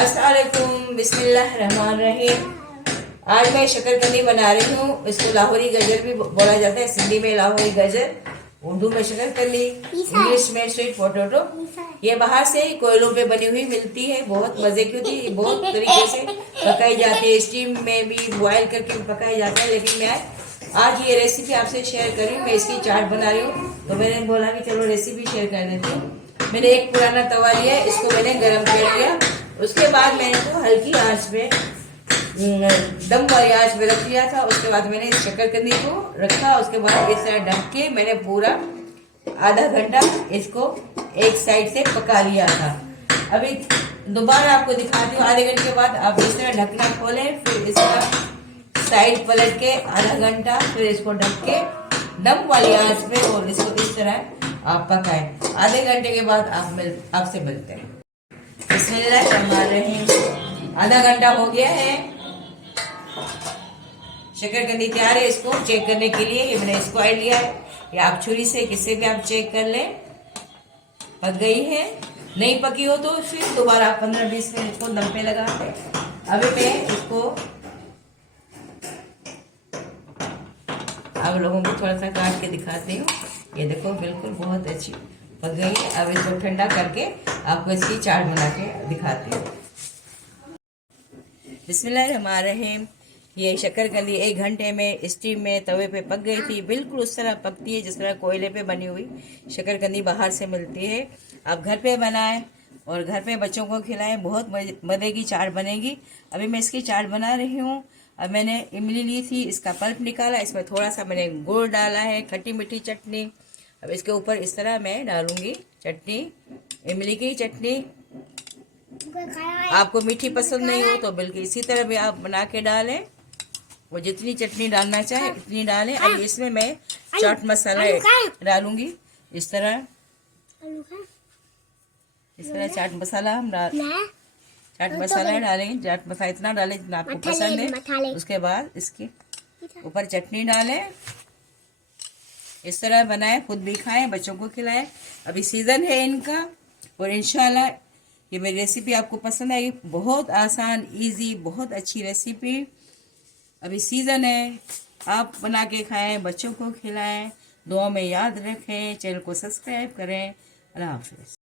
अस्सलाम वालेकुम, बिस्मिल्लाहिर्रहमानिर्रहीम। आज मैं शकरकंदी बना रही हूँ। इसको लाहौरी गजर भी बोला जाता है। सिंधी में लाहौरी गजर, उर्दू में शकरकंदी, इंग्लिश में स्वीट पोटैटो। ये बाहर से कोयलों पे बनी हुई मिलती है। बहुत मजे की होती है। बहुत तरीके से पकाई जाती है। स्टीम में भी बॉयल करके भी पकाई जाता है। लेकिन मैं आज ये रेसिपी आपसे शेयर कर रही हूँ। मैं इसकी चाट बना रही हूँ, तो मैंने बोला कि चलो रेसिपी शेयर कर देती हूँ। मैंने एक पुराना तवा लिया, इसको मैंने गर्म कर लिया। उसके बाद मैंने इसको हल्की आंच पे, दम वाली आंच पे रख लिया था। उसके बाद मैंने इस शकरकंदी को रखा। उसके बाद इस तरह ढक के मैंने पूरा आधा घंटा इसको एक साइड से पका लिया था। अभी दोबारा आपको दिखाती हूँ। आधे घंटे के बाद आप इस तरह ढकना खोलें, फिर इसका साइड पलट के आधा घंटा फिर इसको ढक के दम वाली आंच पे और इसको इस तरह आप पकाएं। आधे घंटे के बाद आपसे मिलते हैं। बिस्मिल्लाहिर्रहमानिर्रहीम। आधा घंटा हो गया है। शकरकंदी तैयार है। इसको चेक करने के लिए ये मैंने स्क्वायर लिया है, या आप छुरी से किससे भी आप चेक कर लें। पक गई है। नहीं पकी हो तो फिर दोबारा 15-20 मिनट इसको दम पे लगा दें। अभी मैं इसको आप लोगों को थोड़ा सा काट के दिखाती हूँ। ये देखो बिल्कुल बहुत अच्छी पक गई है। अब इसको ठंडा करके आपको इसकी चाट बना के दिखाती हूँ। बिस्मिल्लाहिर्रहमानिर्रहीम। ये शकरकंदी 1 घंटे में स्टीम में तवे पे पक गई थी। बिल्कुल उस तरह पकती है जिस तरह कोयले पे बनी हुई शकरकंदी बाहर से मिलती है। आप घर पे बनाएं और घर पे बच्चों को खिलाएं। बहुत मज़े की चाट बनेगी। अभी मैं इसकी चाट बना रही हूँ। अब मैंने इमली ली थी, इसका पल्प निकाला, इसमें थोड़ा सा मैंने गुड़ डाला है, खट्टी मीठी चटनी। अब इसके ऊपर इस तरह मैं डालूंगी चटनी, इमली की चटनी। आपको मीठी पसंद नहीं हो तो बिल्कुल इसी तरह भी आप बना के डालें। वो जितनी चटनी डालना चाहे इतनी डालें। अब इसमें मैं चाट मसाला डालूंगी। इस तरह चाट मसाला हम चाट मसाला डालेंगे। चाट मसाला इतना डालें जितना आपको पसंद है। उसके बाद इसके ऊपर चटनी डालें। इस तरह बनाएं, खुद भी खाएं, बच्चों को खिलाएं। अभी सीजन है इनका, और इंशाल्लाह ये मेरी रेसिपी आपको पसंद आएगी। बहुत आसान, इजी, बहुत अच्छी रेसिपी। अभी सीजन है, आप बना के खाएं, बच्चों को खिलाएं। दुआ में याद रखें। चैनल को सब्सक्राइब करें। अल्लाह हाफिज़।